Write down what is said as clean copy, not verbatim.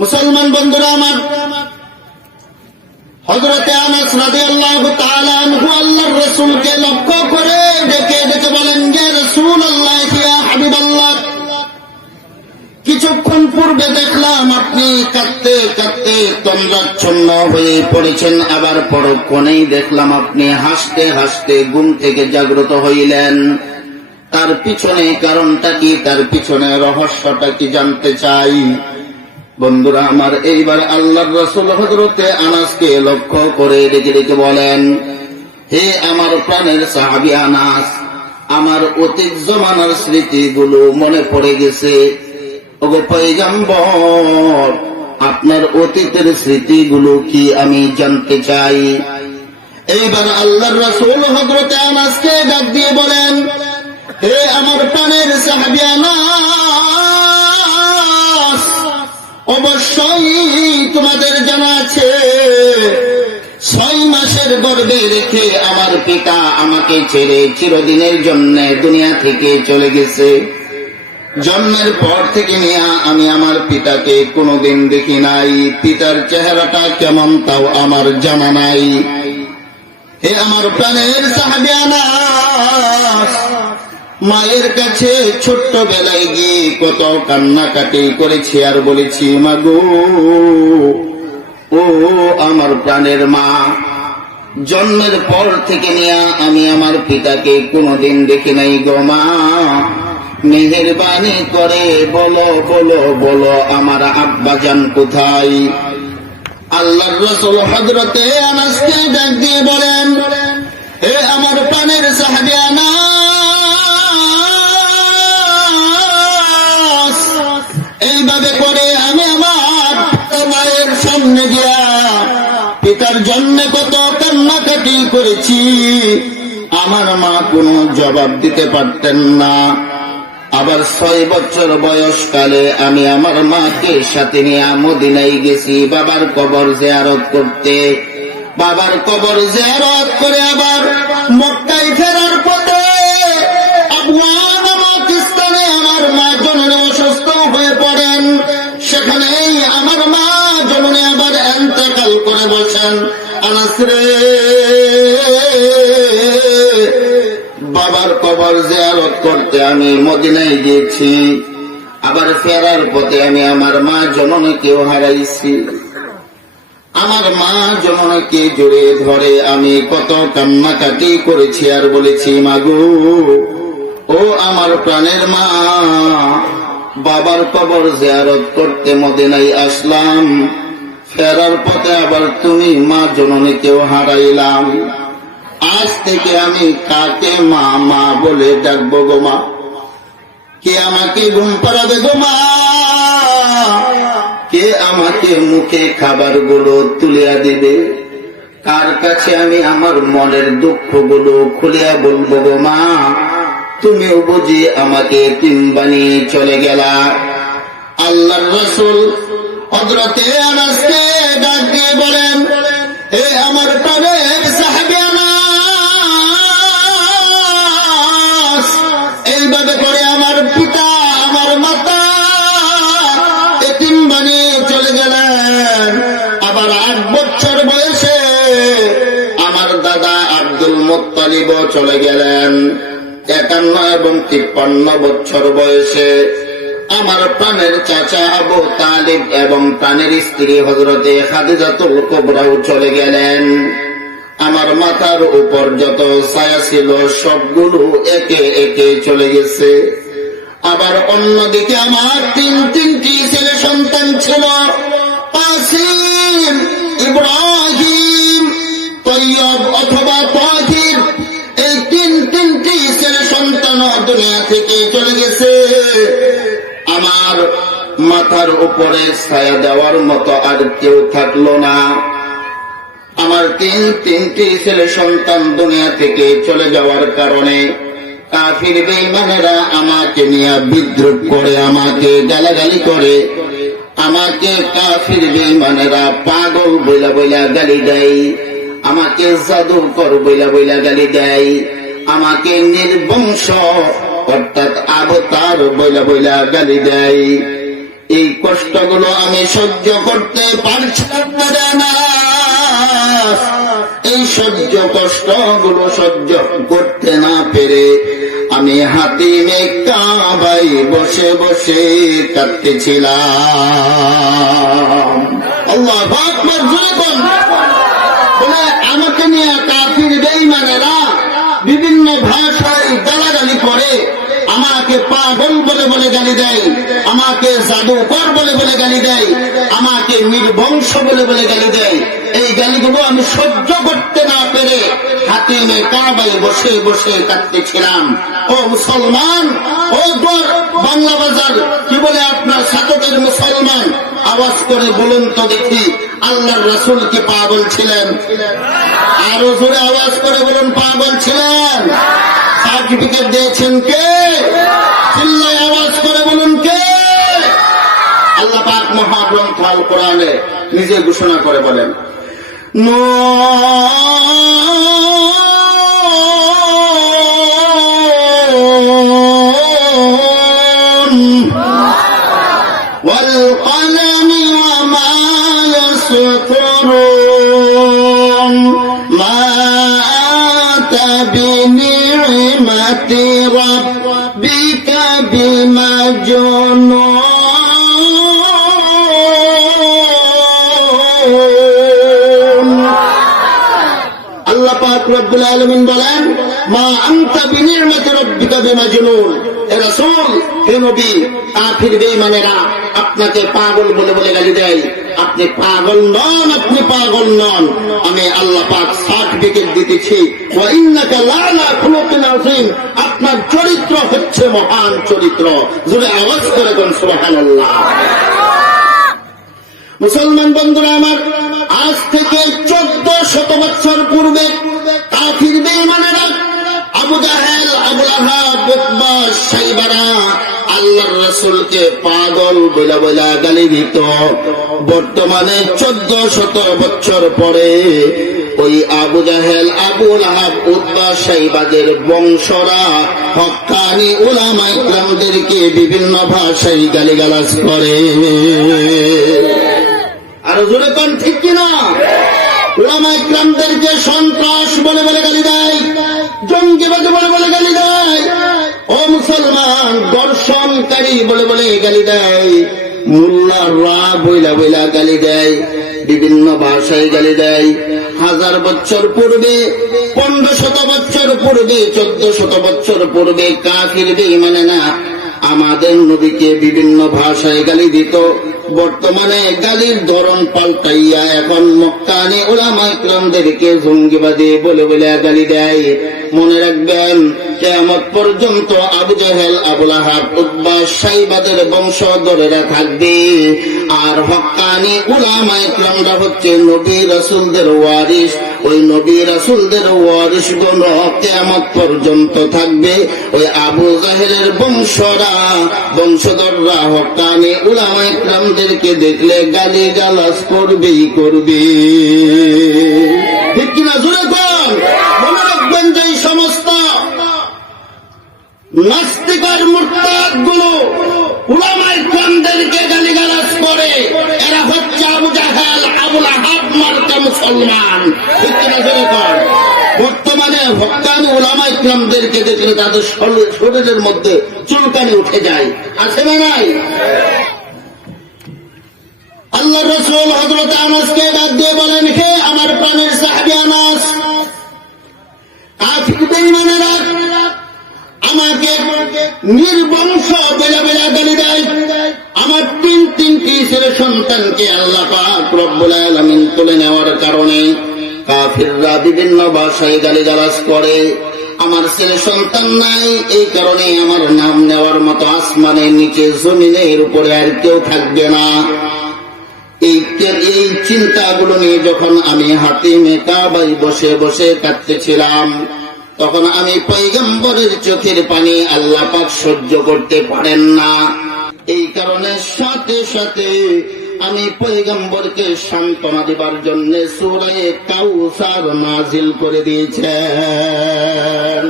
মুসলমান বন্ধুরা আমার, হযরতে আনাস রাদিয়াল্লাহু তাআলা আনহু আল্লাহর রাসূলকে লক্ষ্য করে ডেকে ডেকে বলেন, ইয়া রাসূলুল্লাহ, ইয়া হাবিবাল্লাহ, কিছুক্ষণ পূর্বে দেখলাম আপনি কাঁদতে কাঁদতে তন্দ্রাচ্ছন্ন হয়ে পড়েছেন, আবার পরক্ষণেই দেখলাম আপনি হাসতে হাসতে ঘুম থেকে জাগ্রত হইলেন। তার পিছনে কারণটা কি, তার পিছনে রহস্যটা কি জানতে চাই। বন্ধুরা আমার, এইবার আল্লাহর রাসূল হযরতে আনাসকে লক্ষ্য করে ডেকে ডেকে বলেন, হে আমার প্রাণের সাহাবী আনাস, আমার অতীত জমানার স্মৃতিগুলো মনে পড়ে গেছে। ওগো পয়গম্বর, আপনার অতীতের স্মৃতিগুলো কি আমি জানতে চাই। এইবার আল্লাহর রাসূল হযরতে আনাসকে ডাক দিয়ে বলেন, হে আমার প্রাণের সাহাবী আনাস, অবশ্যই তোমাদের জানা আছে 6 মাসের গর্ভে রেখে আমার পিতা আমাকে ছেড়ে চিরদিনের জন্য দুনিয়া থেকে চলে গেছে। জন্মের পর থেকে নিয়ে আমি আমার পিতাকে কোনোদিন দেখি নাই, পিতার চেহারাটা কেমন তাও আমার জানা নাই। হে আমার প্রাণের সাহাবী আনাস, মায়ের কাছে ছোট্ট বেলায় গিয়ে কত কান্নাকাটি করেছি আর বলেছি, মাগো, ও আমার প্রাণের মা, জন্মের পর থেকে নিয়ে আমি আমার পিতাকে কোনোদিন দেখি নাই গো মা, মেহেরবানি করে বলো বলো বলো আমার আব্বাজান কোথায়। আল্লাহর রাসূল হযরতে আনাসকে ডাক দিয়ে বলেন, হে আমার প্রাণের সাহাবী আনাস, এইভাবে করে আমি আমার মায়ের সামনে গিয়া পিতার জন্য কত কান্নাকাটি করেছি, আমার মা কোনো জবাব দিতে পারতেন না। আবার 6 বছর বয়সকালে আমি আমার মাকে সাথে নিয়ে মদিনায় গেছি বাবার কবর জিয়ারত করতে। বাবার কবর জিয়ারত করে আবার মক্কায় ফেরার পথে আবওয়ান নামক স্থানে আমার মা জননী অসুস্থ হয়ে পড়েন। সেখানেই আমার মা জননী আবার ইন্তেকাল করে বসেন। আনাস রে, বাবার কবর জিয়ারত করতে আমি মদিনায় গিয়েছি, আবার ফেরার পথে আমি আমার মা জননীকেও হারাইছি। আমার মা জননীকে জড়িয়ে ধরে আমি কত কান্নাকাটি করেছি আর বলেছি, মাগো, ও আমার প্রাণের মা, বাবার কবর জিয়ারত করতে মদিনায় আসলাম, ফেরার পথে আবার তুমি মা জননীকেও হারাইলাম। আজ থেকে আমি কাকে মা মা বলে ডাকবো গো মা? কে আমাকে ঘুম পাড়াবে গো মা? কে আমাকে মুখে খাবার গুলো তুলিয়া দিবে? কার কাছে আমি আমার মনের দুঃখ গুলো খুলিয়া বলবো গো মা? তুমিও বুঝি আমাকে এতিম বানিয়ে চলে গেলা। আল্লাহর রাসূল হযরতে আনাসকে ডাক দিয়ে বলেন, হে আমার প্রাণের সাহাবী আনাস, এইভাবে করে আমার পিতা আমার মাতা এতিম বানিয়ে চলে গেলেন। আবার 8 বছর বয়সে আমার দাদা আব্দুল মুত্তালিব চলে গেলেন। 51 এবং 53 বছর বয়সে আমার প্রাণের চাচা আবু তালিব এবং প্রাণের স্ত্রী হযরতে খাদিজাতুল কুবরাও চলে গেলেন। আমার মাথার উপর যত ছায়া ছিল সবগুলো একে একে চলে গেছে। আবার অন্যদিকে আমার তিনটি ছেলে সন্তান ছিল, কাসিম, ইব্রাহিম, তৈয়ব অথবা তাহির। এই তিনটি ছেলে সন্তান দুনিয়া থেকে চলে গেছে। আমার মাথার উপরে ছায়া দেওয়ার মতো আর কেউ থাকলো না। আমার তিনটি ছেলে সন্তান দুনিয়া থেকে চলে যাওয়ার কারণে কাফির বেঈমানেরা আমাকে নিয়ে বিদ্রুপ করে, আমাকে গালাগালি করে, আমাকে কাফির বেঈমানেরা পাগল বইলা বইলা গালি দেয়, আমাকে জাদুকর বইলা বইলা গালি দেয়, আমাকে নির্বংশ অর্থাৎ আবতার বইলা বইলা গালি দেয়। এই কষ্টগুলো আমি সহ্য করতে পারছিলাম না। এই সহ্য কষ্টগুলো সহ্য করতে না পেরে আমি হাতিমে কাবাই বসে বসে কাঁদতেছিলাম। আল্লাহু আকবার। বলে আমাকে নিয়ে কাফির বেঈমানেরা বিভিন্ন ভাষায় গালাগালি করে, আমাকে পাগল বলে বলে গালি দেয়, আমাকে জাদুকর বলে বলে গালি দেয়, আমাকে নির্বংশ বলে বলে গালি দেয়। এই গালিগুলো আমি সহ্য করতে না পেরে হাতিমে কাবায় বসে বসে কাঁদতেছিলাম। ও মুসলমান, ও বাংলা বাজার কি বলে আপনার সাতকের মুসলমান, আওয়াজ করে বলুন তো দেখি, আল্লাহর রাসূল কি পাগল ছিলেন? আরো জোরে আওয়াজ করে বলুন, পাগল ছিলেন? সার্টিফিকেট দিয়েছেন কে? চিল্লায় আওয়াজ করে বলুন কে? আল্লাহ পাক মহাগ্রন্থ আল কোরআনে নিজে ঘোষণা করে বলেন, والقلم وما يسطرون ما أنت بنعمة ربك بمجنون। আল্লাহ পাক রব্বুল আলামিন বলেন, মা আনতা বিনি'মাতি রাব্বিকা বিমাজনুন। হে রাসূল, হে নবী, কাফির বেঈমানেরা আপনাকে পাগল বলে বলে গালি দেয়। আপনি পাগল নন, আপনি পাগল নন। আমি আল্লাহ পাক সার্টিফিকেট দিতেছি, ওয়া ইন্নাকা লা'আলা খুলুকিন আযীম। আপনার চরিত্র হচ্ছে মহান চরিত্র। জোরে আওয়াজ করে বলুন সুবহানাল্লাহ। মুসলমান বন্ধুরা আমার, আজ থেকে 1400 বছর পূর্বে কাফির বেঈমানেরা আবু জাহেল, আবু লাহাব, উতবা, শাইবারা আল্লাহর রাসূলকে পাগল বলে বলে গালি দিত। বর্তমানে 1400 বছর পরে ওই আবু জাহেল, আবু লাহাব, উতবা, শাইবাদের বংশরা হক্কানি উলামায়ে কেরামদেরকে বিভিন্ন ভাষায় গালিগালাজ করে। আরো জোরে কোন ঠিক কিনা? উলামায়ে কেরামদেরকে সন্ত্রাস বলে বলে গালি দেয়, জঙ্গিবাদ বলে বলে গালি দেয়। ও মুসলমান, দর্শনকারী বলে বলে গালি দেয়, মুল্লারা বইলা বইলা গালি দেয়, বিভিন্ন ভাষায় গালি দেয়। 1000 বছর পূর্বে, 1500 বছর পূর্বে, 1400 বছর পূর্বে কাফির বেঈমানেরা আমাদের নবীকে বিভিন্ন ভাষায় গালি দিত। বর্তমানে গালির ধরন পাল্টাইয়া এখন মক্কানি উলামায়ে কেরামদেরকে জঙ্গিবাদী বলে বলে গালি দেয়। মনে রাখবেন, কিয়ামত পর্যন্ত আবু জাহেল, আবু লাহাব, উতবা, শাইবাদের বংশধরেরা থাকবে। আর হক্কানি উলামায়ে কেরামরা হচ্ছে নবী রাসূলদের ওয়ারিস। ওই নবী রাসূলদের ওয়ারিসগণ কিয়ামত পর্যন্ত থাকবে। ওই আবু জাহেলের বংশধররা হক্কানি উলামায়ে কেরামদেরকে দেখলে গালি গালাজ করবেই করবে। ঠিক কিনা? জোরে বল। মনে রাখবেন যে এই সমস্ত নাস্তিকের মুরতাদ গুলো উলামায়ে কেরামদেরকে গালিগালাজ করে, এরা হচ্ছে আবু জাহেল, আবু লাহাব মার্কা মুসলমান। ঠিক কিনা? জোরে বল। বর্তমানে হক্কানি উলামায়ে কেরামদেরকে দেখলে তাদের শরীরের মধ্যে চুলকানি উঠে যায়। আছে না নাই? আল্লাহর রাসূল হযরত আনাসকে ডাক দিয়ে বলেন, হে আমার প্রাণের সাহাবী আনাস, কাফির বেঈমানেরা আমাকে নির্বংশ বেলা বেলা গালি দেয়। আমার তিনটি ছেলে সন্তানকে আল্লাহ পাক রব্বুল আলামিন তুলে নেওয়ার কারণে কাফিররা বিভিন্ন ভাষায় গালিগালাজ করে। আমার ছেলে সন্তান নাই, এই কারণে আমার নাম নেওয়ার মতো আসমানের নিচে জমিনের উপরে আর কেউ থাকবে না। এই চিন্তাগুলো নিয়ে যখন আমি হাতিমে কাবায় বসে বসে কাঁদতেছিলাম, তখন আমি পয়গম্বরের চোখের পানি আল্লাহ পাক সহ্য করতে পারেন না। এই কারণে সাথে সাথে আমি পয়গম্বরকে সান্ত্বনা দেবার জন্য সূরা কাউসার নাজিল করে দিয়েছেন।